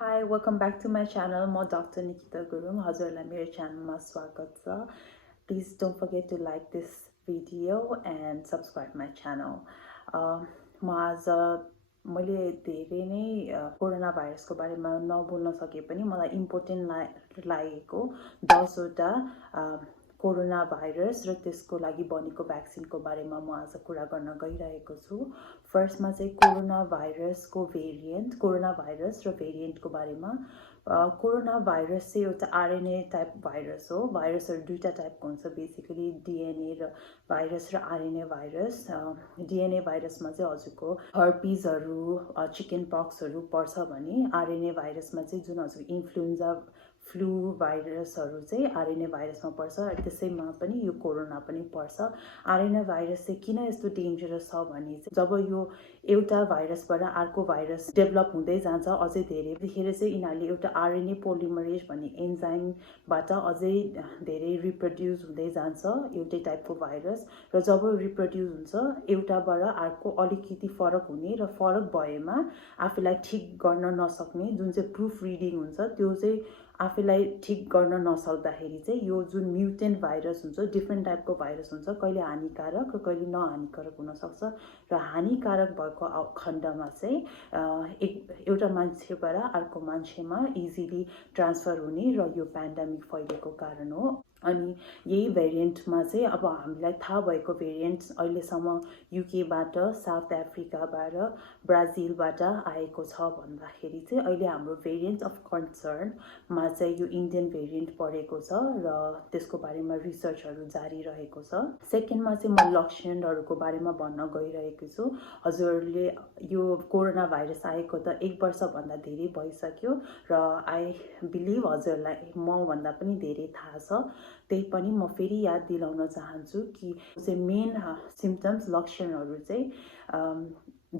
Hi, welcome back to my channel. म Dr. Nikita Gurung. हजुरलाई मेरो च्यानलमा स्वागत छ. Please don't forget to like this video and subscribe my channel. म आज मैले धेरै नै कोरोना भाइरसको बारेमा नबोल्न सके पनि मलाई इम्पोर्टेन्ट लागेको 10 वटा कोरोना भाइरस र त्यसको लागि बनेको भ्याक्सिनको बारेमा म आज कुरा गर्न गइरहेको छु. फर्स्टमा चाहिँ कोरोना भाइरसको भेरिएन्ट, कोरोना भाइरस र भेरिएन्टको बारेमा. कोरोना भाइरस चाहिँ एउटा आरएनए टाइप भाइरस हो. भाइरसहरू दुईटा टाइपको हुन्छ, बेसिकली डिएनए र भाइरस र आरएनए भाइरस. डिएनए भाइरसमा चाहिँ हजुरको हर्पिजहरू, चिकन पक्सहरू पर्छ भने आरएनए भाइरसमा चाहिँ जुन हजुरको इन्फ्लुएन्जा, फ्लू भाइरसहरू चाहिँ आरएनए भाइरसमा पर्छ. त्यसैमा पनि यो कोरोना पनि पर्छ. आरएनए भाइरस चाहिँ किन यस्तो डेन्जरस छ भने चाहिँ जब यो एउटा भाइरसबाट अर्को भाइरस डेभलप हुँदै जान्छ अझै धेरै, त्यतिखेर चाहिँ यिनीहरूले एउटा आरएनए पोलिमरेज भन्ने एन्जाइमबाट अझै धेरै रिप्रोड्युस हुँदै जान्छ एउटै टाइपको भाइरस. र जब रिप्रोड्युस हुन्छ एउटाबाट अर्को अलिकति फरक हुने र फरक भएमा आफूलाई ठिक गर्न नसक्ने जुन चाहिँ प्रुफ रिडिङ हुन्छ त्यो चाहिँ आफूलाई ठिक गर्न नसक्दाखेरि चाहिँ यो जुन म्युटेन्ट भाइरस हुन्छ, डिफ्रेन्ट टाइपको भाइरस हुन्छ, कहिले हानिकारक र कहिले नहानिकारक हुनसक्छ. र हानिकारक भएको खण्डमा चाहिँ एउटा मान्छेबाट अर्को मान्छेमा इजिली ट्रान्सफर हुने र यो पेन्डेमिक फैलेको कारण हो. अनि यही भेरिएन्टमा चाहिँ अब हामीलाई थाहा भएको भेरिएन्ट अहिलेसम्म युकेबाट, साउथ अफ्रिकाबाट, ब्राजिलबाट आएको छ भन्दाखेरि चाहिँ अहिले हाम्रो भेरिएन्ट अफ कन्सर्नमा चाहिँ यो इन्डियन भेरिएन्ट परेको छ र त्यसको बारेमा रिसर्चहरू जारी रहेको छ. सेकेन्डमा चाहिँ म लक्षणहरूको बारेमा भन्न गइरहेको छु. हजुरहरूले यो कोरोना भाइरस आएको त 1 वर्षभन्दा धेरै भइसक्यो र आई बिलिभ हजुरलाई मभन्दा पनि धेरै थाहा छ. त्यही पनि म फेरि याद दिलाउन चाहन्छु कि चाहिँ मेन सिम्पटम्स, लक्षणहरू चाहिँ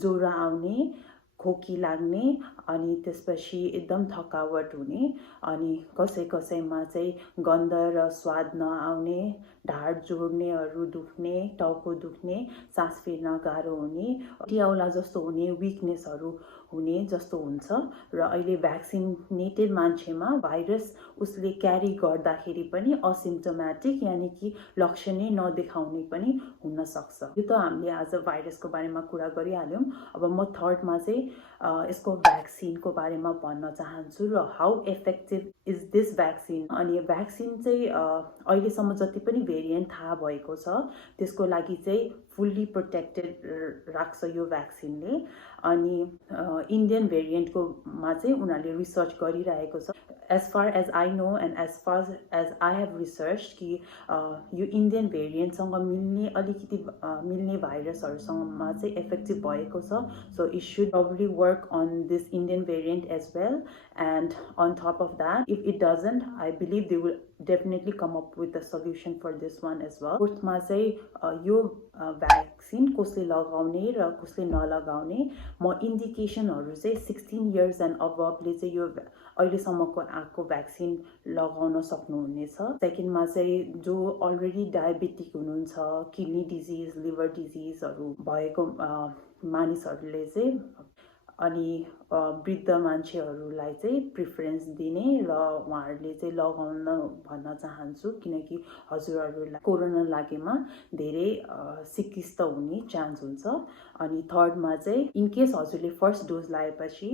ज्वरो आउने, खोकी लाग्ने, अनि त्यसपछि एकदम थकावट हुने, अनि कसैमा चाहिँ गन्ध र स्वाद नआउने, ढाड जोड्नेहरू दुख्ने, टाउको दुख्ने, सास फेर्न गाह्रो हुने, टियाउला जस्तो हुने, विकनेसहरू हुने जस्तो हुन्छ. र अहिले भ्याक्सिनेटेड मान्छेमा भाइरस उसले क्यारी गर्दाखेरि पनि असिम्टोमेटिक, यानि कि लक्षणै नदेखाउने पनि हुनसक्छ. यो त हामीले आज भाइरसको बारेमा कुरा गरिहाल्यौँ. अब म थर्डमा चाहिँ यसको भ्याक्सिनको बारेमा भन्न चाहन्छु र how effective is this vaccine. अनि भ्याक्सिन चाहिँ अहिलेसम्म जति पनि भेरिएन्ट थाहा भएको छ त्यसको लागि चाहिँ फुल्ली प्रोटेक्टेड राख्छ यो भ्याक्सिनले. अनि इन्डियन भेरिएन्टकोमा चाहिँ उनीहरूले रिसर्च गरिरहेको छ. As far as I know and as far as I have research कि यो इन्डियन भेरिएन्टसँग अलिकति मिल्ने भाइरसहरूसँगमा चाहिँ इफेक्टिभ भएको छ. So it should probably work on this Indian variant as well. And on top of that, if it doesn't, I believe they will definitely come up with a solution for this one as well. फोर्थमा चाहिँ यो vaccine कसले लगाउने र कसले नलगाउने. म इन्डिकेसनहरू चाहिँ 16 years and अबभले चाहिँ यो अहिलेसम्मको आएको भ्याक्सिन लगाउन सक्नुहुनेछ. सेकेन्डमा चाहिँ जो अलरेडी डायबेटिक हुनुहुन्छ, किडनी डिजिज, लिभर डिजिजहरू भएको मानिसहरूले चाहिँ, अनि वृद्ध मान्छेहरूलाई चाहिँ प्रिफरेन्स दिने र उहाँहरूले चाहिँ लगाउन भन्न चाहन्छु, किनकि हजुरहरूलाई कोरोना लागेमा धेरै सिकिस्त हुने चान्स हुन्छ. अनि थर्डमा चाहिँ इनकेस हजुरले फर्स्ट डोज लगाएपछि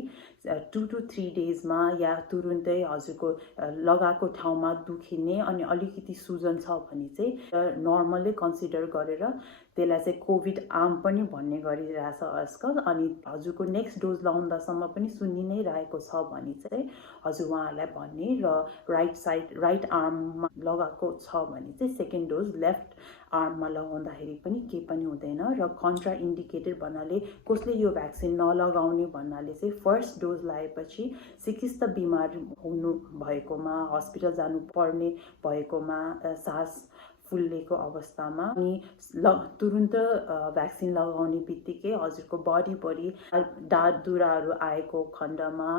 2 to 3 daysमा या तुरुन्तै हजुरको लगाएको ठाउँमा दुखिने अनि अलिकति सुजन छ भने चाहिँ नर्मलै कन्सिडर गरेर त्यसलाई चाहिँ कोभिड आर्म पनि भन्ने गरिरहेछ आजकल. अनि हजुरको नेक्स्ट डोज लगाउँदासम्म पनि सुनि नै रहेको छ भने चाहिँ हजुर उहाँहरूलाई भन्ने, र राइट आर्ममा लगाएको छ भने चाहिँ सेकेन्ड डोज लेफ्ट आर्ममा लगाउँदाखेरि पनि केही पनि हुँदैन. र कन्ट्रा इन्डिकेटेड भन्नाले कसले यो भ्याक्सिन नलगाउने भन्नाले चाहिँ फर्स्ट डोज लगाएपछि सिकिस्त बिमार हुनु भएकोमा, हस्पिटल जानुपर्ने भएकोमा, सास फुल्लेको अवस्थामा, अनि तुरुन्त भ्याक्सिन लगाउने बित्तिकै हजुरको बडीभरि दाँतदुराहरू आएको खण्डमा,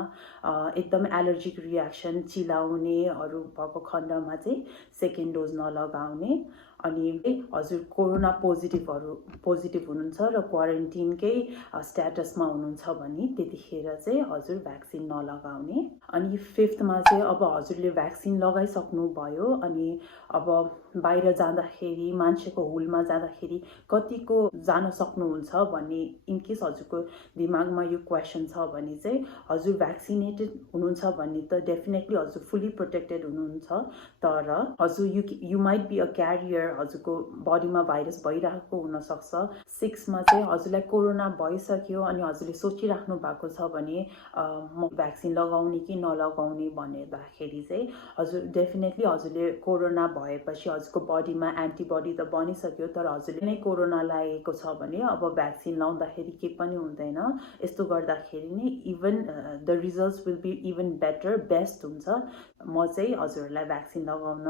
एकदम एलर्जिक रियाक्सन, चिलाउनेहरू भएको खण्डमा चाहिँ सेकेन्ड डोज नलगाउने. अनि हजुर कोरोना पोजिटिभ हुनुहुन्छ र क्वारेन्टिनकै स्ट्याटसमा हुनुहुन्छ भने त्यतिखेर चाहिँ हजुर भ्याक्सिन नलगाउने। अनि 5th चाहिँ अब हजुरले भ्याक्सिन लगाइसक्नु भयो अनि अब बाहिर जाँदाखेरि मान्छेको हुलमा जाँदाखेरि कतिको जान सक्नुहुन्छ भन्ने इनकेस हजुरको दिमागमा यो क्वेसन छ भने चाहिँ हजुर भ्याक्सिनेटेड हुनुहुन्छ भने त डेफिनेटली हजुर फुल्ली प्रोटेक्टेड हुनुहुन्छ, तर हजुर you might be a carrier, हजुरको बडीमा भाइरस भइरहेको हुनसक्छ। 6मा चाहिँ हजुरलाई कोरोना भइसक्यो अनि हजुरले सोचिराख्नु भएको छ भने म भ्याक्सिन लगाउने कि नलगाउने भन्दाखेरि चाहिँ हजुर डेफिनेटली हजुरले कोरोना भएपछि हजुरको बडीमा एन्टिबडी त बनिसक्यो, तर हजुरले नै कोरोना लागेको छ भने अब भ्याक्सिन लाउँदाखेरि केही पनि हुँदैन। यस्तो गर्दाखेरि नै even the results will be even best हुन्छ। म चाहिँ हजुरहरूलाई भ्याक्सिन लगाउन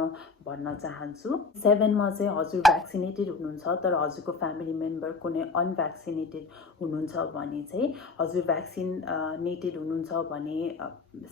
भन्न चाहन्छु। 7मा चाहिँ हजुर भ्याक्सिनेटेड हुनुहुन्छ तर हजुरको फ्यामिली मेम्बर कुनै अनभ्याक्सिनेटेड हुनुहुन्छ भने चाहिँ हजुर भ्याक्सिनेटेड हुनुहुन्छ भने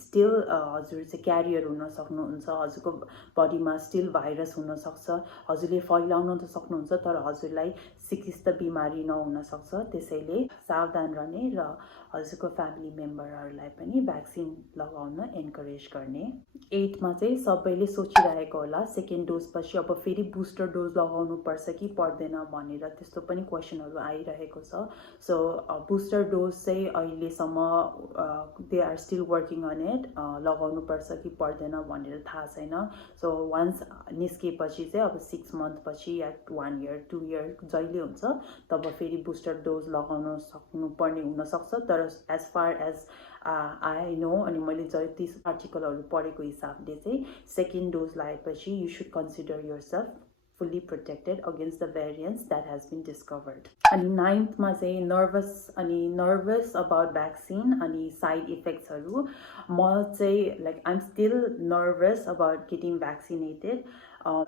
स्टिल हजुर चाहिँ क्यारियर हुन सक्नुहुन्छ, हजुरको बडीमा स्टिल भाइरस हुनसक्छ, हजुरले फैलाउन त सक्नुहुन्छ तर हजुरलाई सिकिस्त बिमारी नहुनसक्छ। त्यसैले सावधान रहने र हजुरको फ्यामिली मेम्बरहरूलाई पनि भ्याक्सिन लगाउन एन्करेज गर्ने। 8मा चाहिँ सबैले सोचिरहेको होला सेकेन्ड डोज पछि अब फेरि बुस्टर डोज लगाउनु पर्छ कि पर्दैन भनेर, त्यस्तो पनि क्वेसनहरू आइरहेको छ। सो बुस्टर डोज चाहिँ अहिलेसम्म they are still working on it, लगाउनु पर्छ कि पर्दैन भनेर थाहा छैन। सो वान्स निस्केपछि चाहिँ अब 6 मन्थ पछि या 1 इयर 2 इयर जहिले हुन्छ तब फेरि बुस्टर डोज लगाउन सक्नुपर्ने हुनसक्छ। तर as far as I know अनि मैले जति आर्टिकलहरू पढेको हिसाबले चाहिँ सेकेन्ड डोज लगाएपछि you should consider yourself fully protected against the variants that has been discovered. अनि 9th चाहिँ नर्भस अबाउट भ्याक्सिन अनि साइड इफेक्ट्सहरू। म चाहिँ like I am still nervous about getting vaccinated.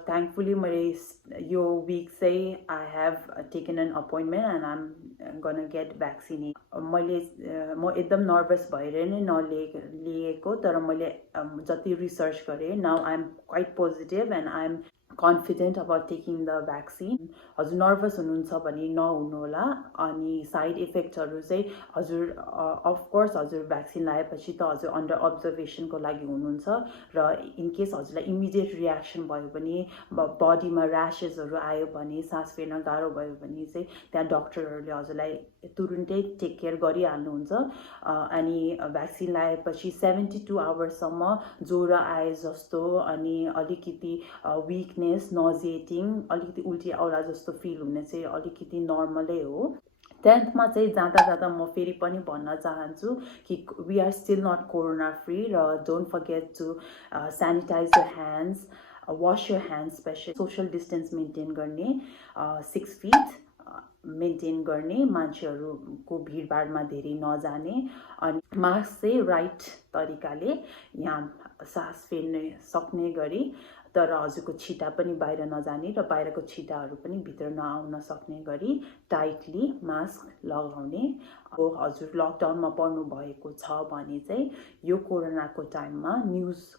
Thankfully मैले यो विक चाहिँ I have taken an appointment and I am gonna get vaccinate. म एकदम नर्भस भएर नै लिएको, तर मैले जति रिसर्च गरेँ now I am quite positive and I am confident about taking the vaccine. हजुर नर्भस हुनुहुन्छ भने नहुनु होला। अनि साइड इफेक्ट्सहरू चाहिँ हजुर अफकोर्स हजुर भ्याक्सिन लगाएपछि त हजुर अन्डर अब्जर्भेसनको लागि हुनुहुन्छ र इनकेस हजुरलाई इमिडिएट रियाक्सन भयो भने बडीमा ऱ्यासेसहरू आयो भने सास फेर्न गाह्रो भयो भने चाहिँ त्यहाँ डक्टरहरूले हजुरलाई तुरुन्तै टेक केयर गरिहाल्नुहुन्छ। अनि भ्याक्सिन लगाएपछि 72 आवर्ससम्म ज्वरो आए जस्तो अनि अलिकति विकनेस नजिएटिङ अलिकति उल्टी आउला जस्तो फिल हुने चाहिँ अलिकति नर्मलै हो। 10th चाहिँ जाँदा म फेरि पनि भन्न चाहन्छु कि we are still not corona free र don't forget to sanitize your hands, wash your hands, especially social distance maintain गर्ने, 6 फिट मेन्टेन गर्ने, मान्छेहरूको भिडभाडमा धेरै नजाने अनि मास्क चाहिँ राइट तरिकाले यहाँ सास फेर्न सक्ने गरी, तर हजुरको छिटा पनि बाहिर नजाने र बाहिरको छिटाहरू पनि भित्र नआउन सक्ने गरी टाइटली मास्क लगाउने। अब हजुर लकडाउनमा पर्नु भएको छ भने चाहिँ यो कोरोनाको टाइममा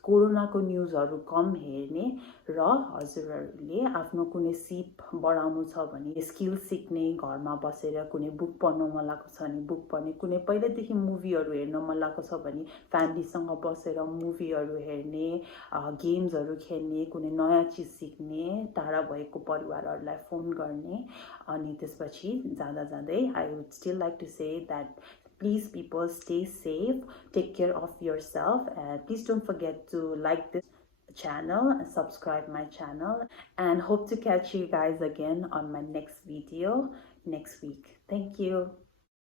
कोरोनाको न्युजहरू कम हेर्ने र हजुरहरूले आफ्नो कुनै सिप बढाउनु छ भने स्किल सिक्ने, घरमा बसेर कुनै बुक पढ्नु मन लागेको छ भने बुक पढ्ने, कुनै पहिल्यैदेखि मुभीहरू हेर्न मन लागेको छ भने फ्यामिलीसँग बसेर मुभीहरू हेर्ने, गेम्सहरू खेल्ने, कुनै नयाँ चिज सिक्ने, टाढा भएको परिवारहरूलाई फोन गर्ने। अनि त्यसपछि जाँदै I would still like to say that please people stay safe, take care of yourself, and please don't forget to like this channel and subscribe my channel, and hope to catch you guys again on my next video next week. Thank you.